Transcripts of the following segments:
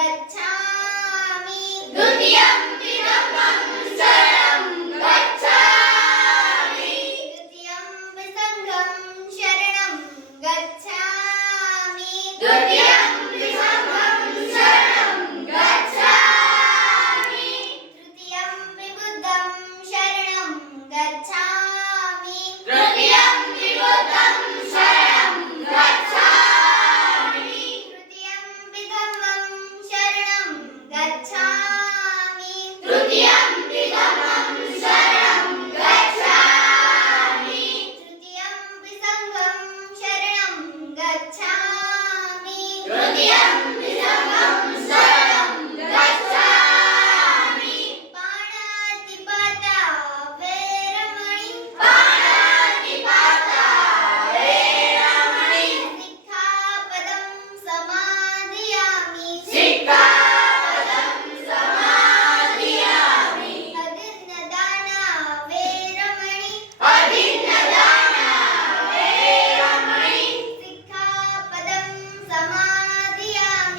गच्छामि द्वितीयम्पि धम्मं शरणं गच्छामि तृतीयम्पि संघं शरणं गच्छामि द्वितीयम्पि संघं शरणं गच्छामि तृतीयम्पि बुद्धं शरणं गच्छामि तृतीयम्पि बुद्धं शरणं गच्छामि तृतीयम्पि धम्मं शरणं गच्छामि तृतीयम्पि धम्मं शरणं गच्छामि तृतीयम्पि संघं शरणं गच्छामि तृतीयम्पि संघं शरणं गच्छामि पाणातिपाता वेरमणि पाणातिपाता वेरमणि सिक्खापदं समादयामि सिक्खापदं समादयामि अदिन्नदाना वेरमणि अदिन्नदाना वेरमणि सिक्खापदं समादयामि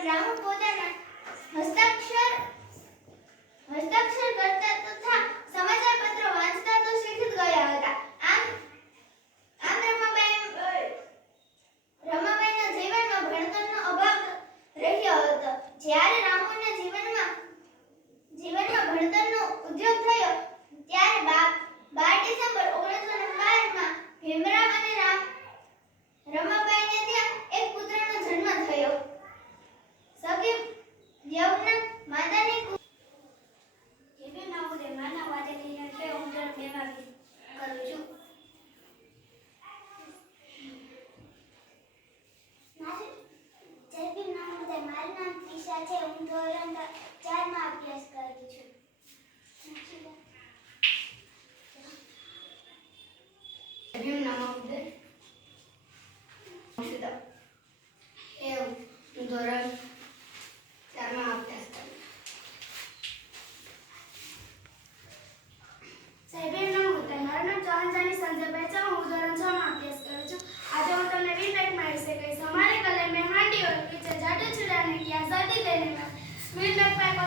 પણ રામુ પોતાના હસ્તાક્ષર કરતા તથા સમાચાર પત્રો વાંચતા તો શીખી જ ગયા હતા. આમ રમાબાઈના જીવનમાં ભણતરનો અભાવ રહ્યો હતો. જ્યારે રામુના જીવનમાં ભણતરનો ઉદ્યોગ થયો ત્યારે 12 ડિસેમ્બર 1912માં ભીમરાવ અને રમાબાઈને ત્યાં એક પુત્રનો જન્મ થયો. સગી યવના માતાની જેબી નામુદે માનવ વાતે લઈને કે હું તરફ બેમાં કરું છું. જેબી નામુદે મારું નામ તિશા છે. હું ધોરણ 4 માં અભ્યાસ કરું છું. જેબી નામુદે સુદા એ હું ધોરણ 4 માં અભ્યાસ કરું છું. સાહેબનું નામ હતું. મારું નામ ચૌહાણ સંજયભાઈ છે. હું ધોરણ 6 માં અભ્યાસ કરું છું. આજે હું તમને વીરબેગમાં વિશે કહીશ. हमारे गले में हांडी और पीछे जादू छुड़ाने की आजादी देने में વીરબેગમાં એક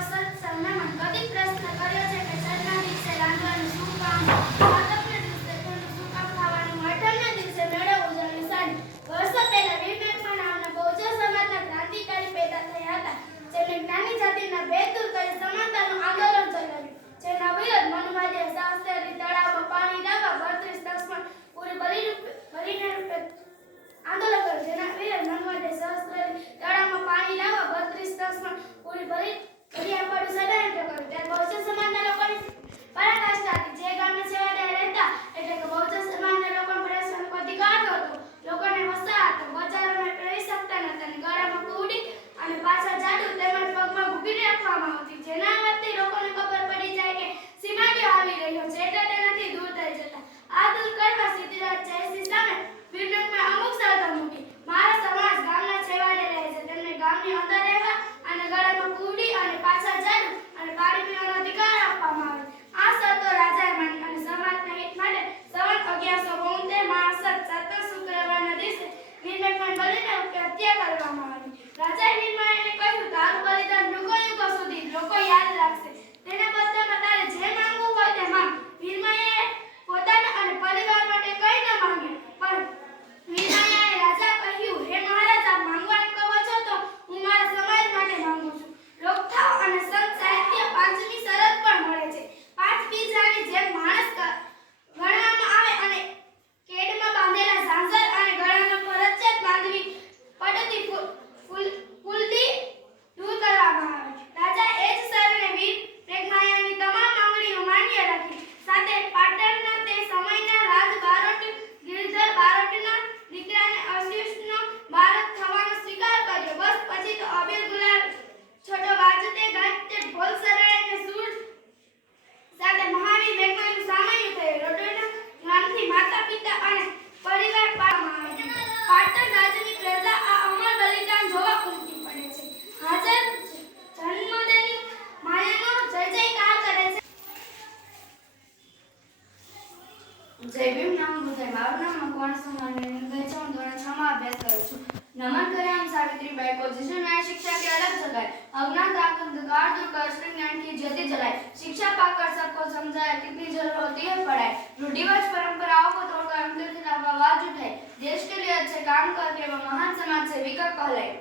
સન્માન કદી પ્રશ્ન કર્યો છે કે ચરના દિવસે રાંધવાનું શું કામ, સાતમના દિવસે શું કામ ખાવાનું, આઠમના દિવસે મેળો ઉજવણી સાંજ. વર્ષો પહેલા વીરબેગમાં નામના બહુજન સમાજના ક્રાંતિકારી પેદા થયા હતા, જેમણે જ્ઞાની જાતિના ભેદ દૂર કરી સમાનતાનું આંદોલન ચલાવ્યું. જેના વિરોધ મનુવાદે શાસ્ત્રી તળાવમાં પાણી લાવવા 32 પૂરી ભરીને રૂપે આંદોલન કર્યું. જેના વિરોધ મનુવાદે શાસ્ત્રી તળાવમાં પાણી લાવવા 32 પૂરી ભર્યા પડું ષડયંત્ર કર્યું. ત્યારે બહુજન સમાજના લોકોની પરાકાષ્ઠા હતી. જે ગામના છેવાડે રહેતા એટલે કે બહુજન સમાજના લોકોને પ્રવેશવાનો અધિકાર હતો. લોકોને વસા હતો. બજારોમાં પ્રવેશ શકતા નહોતા અને ગળામાં કુડી અને પાછા જાડુ તેમજ પગમાં ઘૂંઘીને રાખવામાં આવતી. જેના વખતે લોકોને ખબર પડી જાય કે સીમાડીઓ આવી રહ્યો છે એટલે તેનાથી દૂર થઈ જતા. આ દૂર કરવા સિદ્ધરાજ જયસિંહ સામે વીરબેગમાં અમુક શરતો મૂકી. મારા સમાજ ગામના છેવાડે રહે છે, તેમને ગામની અંદર રહેવા અને ગળામાં કુડી અને પાછા જાડુ અને પાણી પીવાનો અધિકાર આપવામાં આવે. આ શરતો રાજાએ માની અને સમાજના હિત માટે સંવત 1172 માસદ 7 શુક્રવારના દિવસે વીરબેગમાં બલીને હત્યા કરવામાં આવી. રાજાએ વીરમાયાને કહ્યું, તારું બલિદાન યુગો સુધી લોકો યાદ રાખશે. તેના બદલામાં તારે જે માંગવું હોય તે માંગ. વીરમાયાએ પોતાના અને પરિવાર માટે કંઈ ન માંગ્યું, પણ વીરમાયાએ રાજા કહ્યું, હે મહારાજ, આપ માંગવાનું કહો છો તો હું મારા સમાજ માટે માંગુ છું. લોકથાઓ અને સંત સાહિત્ય 5મી શરત પણ મળે છે. 5 બીજાની જેમ માણસ ગણવામાં આવે અને કેડમાં બાંધેલા ઝાંઝર અને ગળામાં ફરજિયાત બાંધવી પડતી ફૂલદી દૂર કરવામાં આવે. રાજા એ જ શરણે વીરબેગમાયાની તમામ માંગણીઓ માન્ય રાખી. સાથે પાટણના તે સમયના રાજ બારોટ ગિરધર બારોટના દીકરાને અશિષ્ટનો બારોટ થવાનો સ્વીકાર કર્યો. બસ પછી તો અબીર ગુલાલ છોટો વાજતે ગાજતે ઢોલ સરળે કે સૂર સાથે મહાવીર બેગમાનું સામાન્ય થયું. રડોના ગામથી માતા પિતા અને પરિવાર પાડવામાં આવ્યો. પાટણ રાજ્યની પ્રજા આ અમર બલિદાન જોવા ઉમટી પડે છે. હાજર જન્મદિની માયાનો જય જયકાર કરે છે. જય ભીમ નામ બુધાય. મારું નામ મકવાણ સોનાની છે. હું ધોરણ 6 માં અભ્યાસ કરું છું. नमन करें हम सावित्रीबाई को जिसने न्याय शिक्षा के अलग जगाए, अज्ञात अंधकार दूर कर श्री ज्ञान की ज्योति जलाए, शिक्षा पाकर सबको समझाए, कितनी जरूरत होती है पढ़ाई, रूढ़िवाद परंपराओं को तोड़कर उनके खिलाफ आवाज उठाए, देश के लिए अच्छे काम करके वह महान समाज सेविका कहलाए.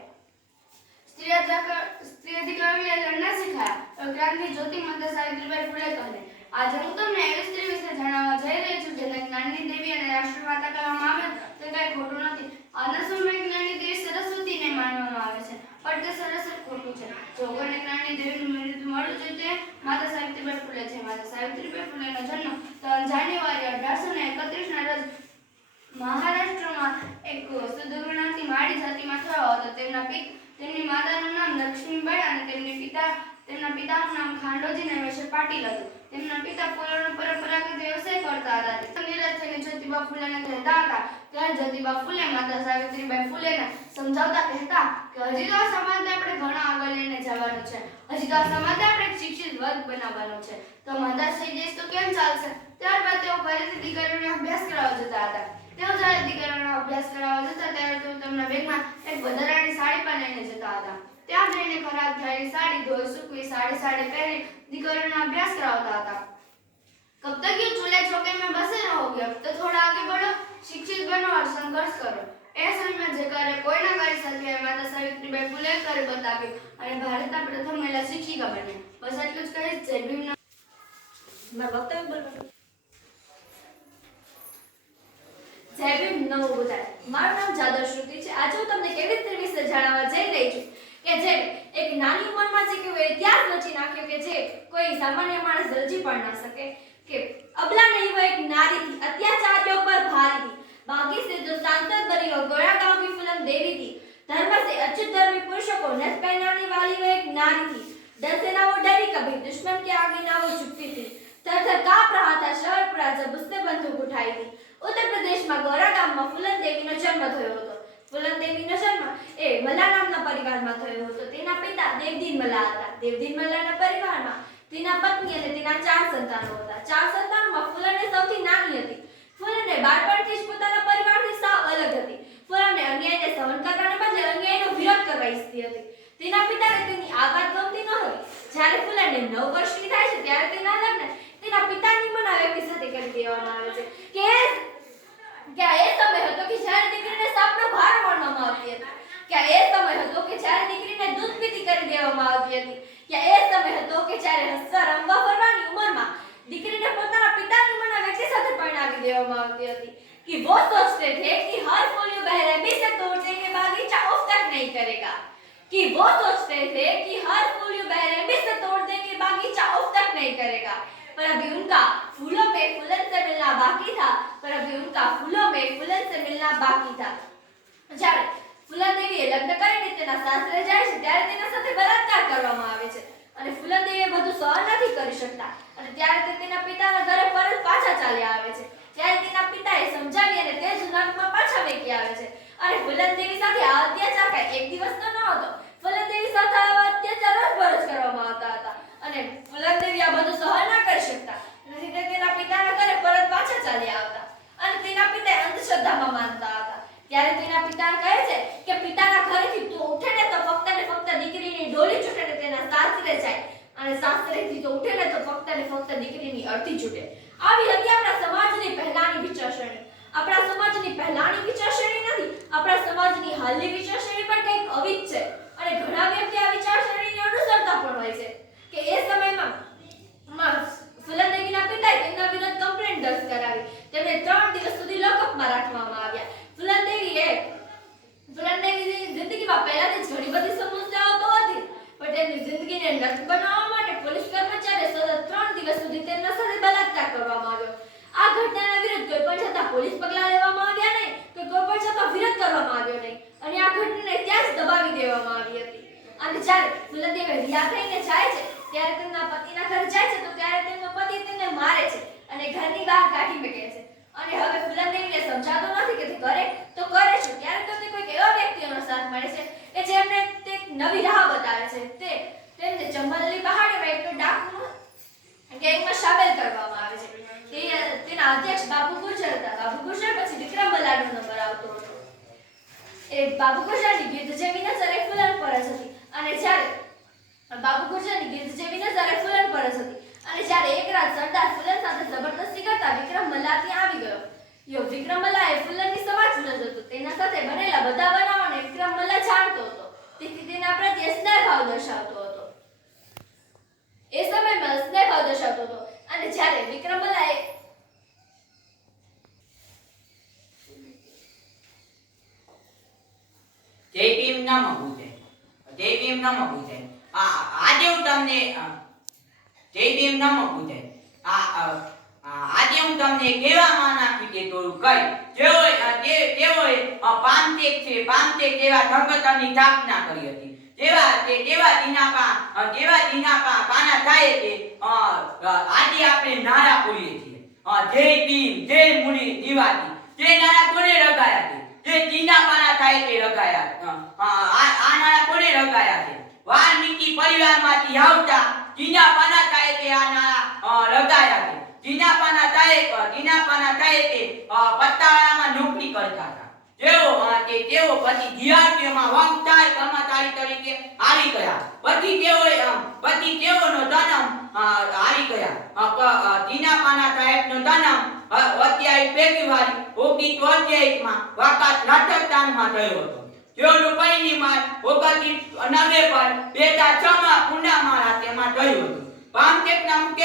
स्त्री अधिकार के लिए लड़ना सिखाया और क्रांति ज्योति मंत्र सावित्रीबाई फुले कहले. आज હું તમને એવી સ્ત્રી વિશે જણાવવા જઈ રહી છું જેને જ્ઞાનની દેવી અને રાષ્ટ્રમાતા કહેવામાં આવે તે કંઈ ખોટું નથી. આજના સમયે જ્ઞાનની દેવી સરસ્વતીને માનવામાં આવે છે, પણ તે સરસ ખોટું છે. જો કોઈને જ્ઞાનની દેવીનું મૃત્યુ મળ્યું છે તે માતા સાવિત્રીબાઈ ફુલે છે. માતા સાવિત્રીબાઈ ફુલેનો જન્મ 3 જાન્યુઆરી 1831ના રોજ મહારાષ્ટ્રમાં એક સુદગુણાથી માડી જાતિમાં થયો હતો. તેમની માતાનું નામ લક્ષ્મીબાઈ અને તેમના પિતાનું નામ ખાંડોજી નવેશ પાટીલ હતું. તેમના પિતા ફૂલોનો પરંપરાગત વ્યવસાય કરતા હતા. તેઓ નિરાશ થઈને જ્યોતિબા ફૂલેને કહેતા હતા. ત્યારે જ્યોતિબા ફૂલે માતા સાવિત્રીબાઈ ફૂલેને સમજાવતા કહેતા કે હજી તો આ સમાજને આપણે ઘણા આગળ લઈને જવાનું છે. હજી તો આ સમાજને આપણે શિક્ષિત વર્ગ બનાવવાનો છે. તો માતા થઈ જઈશ તો કેમ ચાલશે? ત્યારબાદ તેઓ ફરીથી દીકરીઓને અભ્યાસ કરાવવા જતા હતા. તેઓ જ્યારે દીકરીઓને અભ્યાસ કરાવવા જતા ત્યારે તેઓ તેમના બેગમાં એક વધારાની સાડી પણ લઈને જતા હતા. ત્યાં ત્યાં જઈને ખરાબ થયેલી સાડી ધોઈ સૂકવી સાડી પહેરી દીકરીઓને અભ્યાસ કરાવતા હતા. कब तक ये चूल्हे चौके में बसे रहोगे? अब तो थोड़ा आगे बढ़ो, शिक्षित बनो और संघर्ष करो. એ સમયમાં જે કાર્ય કોઈ ના કરી શકે માતા સાવિત્રીબાઈ ફૂલે કરી બતાવ્યું અને ભારતના પ્રથમ મહિલા શિક્ષિકા બની. બસ એટલું જ કહીશ. જય ભીમ. મારું વક્તવ્ય બોલવાનું. જય ભીમ. નમો બુદ્ધાય. મારું નામ જાદવ શ્રુતિ છે. આજે હું તમને કેવી વિશે જણાવવા જઈ રહી છું કે જે એક નાની ઉંમરમાં જે કેવો ઇતિહાસ રચી નાખ્યો કે જે કોઈ સામાન્ય માણસ રચી પણ ના શકે કે अबला नहीं वो एक नारी थी, अत्याचारियों पर भारी थी, बाकी से जो सांसद बनी वो गोरा गांव की फिल्म देवी थी, धर्म से अच्छे धर्मी पुरुषों को नथ पहनाने वाली वो एक नारी थी, डर से ना वो डरी कभी, दुश्मन के आगे ना वो झुकती थी, थर थर कांप रहा था शहर पूरा जब उसने बंदूक उठाई थी. उत्तर प्रदेश में गोरा गांव में फूलन देवी નો જન્મ થયો હતો. ફૂલન દેવીનો જન્મ એ મલ્લા નામના પરિવારમાં થયો હતો. તેના પિતા દેવદીન મલ્લા હતા. દેવદીન મલ્લાના પરિવારમાં તેના પત્ની અને તેના 4 સંતાનો હતા. 4 સંતાનોમાં ફૂલને સૌથી નાની હતી. ફૂલને બાળપણથી જ પોતાના પરિવારથી સાવ અલગ હતી. ફૂલને અન્યાયને સહન કરવાને બદલે અન્યાયનો વિરોધ કરવા ઈચ્છતી હતી. તેના પિતાને તેની આ વાત ગમતી ન હતી. જ્યારે ફૂલને 9 વર્ષની થાય છે ત્યારે તેના લગ્ન તેના પિતાની મના વ્યક્તિ સાથે કરી દેવામાં આવે છે કે એ સમય હતો કે જ્યારે દીકરીને સાપનો ભાર મારવામાં આવતી હતી. કે એ સમય હતો કે જ્યારે દીકરીને દૂધ પીતી કરી દેવામાં આવતી હતી. કે એ સમય હતો કે જ્યારે હસવા રમવા ફરવાની ઉંમરમાં દીકરીને પોતાના પિતાની ઉંમરના વ્યક્તિ સાથે પરણાવી દેવામાં આવતી હતી. कि वो सोचते थे कि हर फूल बेरहमी से तोड़ देंगे बागीचा उफ तक नहीं करेगा. कि वो सोचते थे कि हर फूल बेरहमी से तोड़ देंगे बागीचा उफ तक नहीं करेगा. पर अभी उनका फूलों में फूलन से मिलना बाकी था. पर अभी उनका फूलों में फूलन से मिलना बाकी था. જ્યારે ફૂલન દેવીએ લગ્ન કરીને તેના સાસરે જાય છે ત્યારે તેના સાથે બલાત્કાર કરવામાં આવે છે અને ફૂલન દેવી બધું સહન નથી કરી શકતા અને ત્યારે તે તેના પિતાના ઘરે પરત પાછા ચાલ્યા આવે છે. ત્યારે તેના પિતાએ સમજાવી અને તે જ નર્કમાં પાછા મેકી આવે છે અને ફૂલન દેવી સાથે આ અત્યાચાર કાંઈ એક દિવસનો ન હતો. ફૂલન દેવી સાથે આવા અત્યાચાર રોજબરોજ કરવામાં આવતા હતા અને ફૂલન દેવી આ બધું સહન ના કરી શકતા નથી તે તેના પિતાના ઘરે પરત પાછા ચાલ્યા આવતા અને તેના પિતા અંધશ્રદ્ધામાં માનતા હતા. ત્યારે તેના પિતા કહે છે કે પિતાના ઘરેથી તું ઉઠે ને તો ફક્ત ને ફક્ત દીકરીની ડોલી છૂટે ને તેના સાસરે જાય અને સાસરેથી તો ઉઠે ને તો ફક્ત ને ફક્ત દીકરીની અડધી છૂટે. આવી હતી આપણા સમાજની પહેલાની વિચારસરણી. આપણા સમાજની પહેલાની વિચારસરણી નથી, આપણા સમાજની હાલની વિચારસરણી પણ કંઈક આવી જ છે અને ઘણા વ્યક્તિ આ વિચારસરણીને અનુસરતા પણ હોય છે કે એ સમયમાં ફૂલન દેવીના પિતાએ તેમના વિરુદ્ધ કમ્પ્લેન્ટ દર્જ કરાવી. તેમને 3 દિવસ સુધી લોકઅપમાં રાખવામાં આવ્યા. ફૂલન દેવીની જિંદગીમાં પહેલાથી જ ઘણી બધી સમસ્યાઓ તો હતી પણ તેમની જિંદગીને નર્ક બનાવવા માટે પોલીસ કર્મચારીએ સતત 3 દિવસ સુધી તેમના સાથે બલાત્કાર કરવામાં આવ્યો. આ ઘટનાના વિરુદ્ધ કોઈ પણ છતાં પોલીસ પગલાં લેવામાં આવ્યા નહીં કે કોઈ પણ છતાં વિરોધ કરવામાં આવ્યો નહીં અને આ ઘટનાને ત્યાં જ દબાવી દેવામાં આવી હતી. અને જ્યારે ફૂલન દેવી રિયા થઈને જાય છે ત્યારે તેમના પતિના ઘરે જાય છે તો ત્યારે તેમનો પતિ તેમને મારે છે અને ઘરની બહાર કાઢી મૂકે છે અને હવે ફૂલન દેવીને સમજાતો નથી કે તે કરે તો કરે છે. ત્યારે તો તે કોઈક એવા વ્યક્તિઓનો સાથ મળે છે કે જેમને તે નવી રાહ બતાવે છે. તેમને ચંબલની પહાડીમાં એક ડાકુ ગેંગમાં સામેલ કરવામાં આવે છે. તેના અધ્યક્ષ બાબુ ગુર્જર હતા. બાબુ ગુર્જર પછી વિક્રમ બલાનો નંબર આવતો હતો. એ બાબુ ગુર્જરની ગીધ જેવી નજર એ ફૂલન પર જ હતી અને જ્યારે બાબુ ગુર્જરની ગીધ જેવી નજર એ ફૂલન પર જ હતી અને જ્યારે એક રાત સરદાર ફૂલન સાથે જબરદસ્તી કરતા વિક્રમ મલ્લા ત્યાં આવી ગયો. વિક્રમ મલ્લા એ ફૂલનની સમાજ ન હતો. તેના સાથે બનેલા બધા બનાવોને વિક્રમ મલ્લા જાણતો હતો. તેથી તેના પ્રત્યે સ્નેહ ભાવ દર્શાવતો હતો. એ સમયમાં સ્નેહ ભાવ દર્શાવતો હતો અને જ્યારે વિક્રમ મલ્લાએ જય ભીમ નમઃ બુદ્ધાય. જય ભીમ નમઃ બુદ્ધાય. આજે હું તમને જય ભીમ નમઃ બુદ્ધાય. આજે હું તમને કેવા માના કે થોડું કઈ તેઓએ પામતેક જેવા સંગઠનની સ્થાપના કરી હતી. તેવા દીનાપા પાના થાય કે આજે આપણે નારા બોલીએ છીએ જય ભીમ જય મુનિ દિવાળી. તે નારા કોને લગાયા છે? જે દીનાપાના થાય તે લગાયા. આ નારા કોને લગાયા છે? વાલ્મીકી પરિવારમાંથી આવતા દીનાપાના થાય તે આ નારા લગાયા છે. દીનાપાના થાય તે પત્તાવાળામાં નોકરી કરતા હતા. તેઓ પછી DRDOમાં કર્મચારી તરીકે આવી આવી ગયા પછી તેઓનો જન્મ આવી ગયા ટીનાપાના સાહેબનો જન્મ અત્યારે પહેલી વાર 1928 માં વાકાત રાજસ્થાનમાં થયો હતો. તેઓનું પરિનિર્વાણ 1990 પર 2006 માં કુંડામાળા તેમાં થયું હતું. ભામટેકના મુખ્ય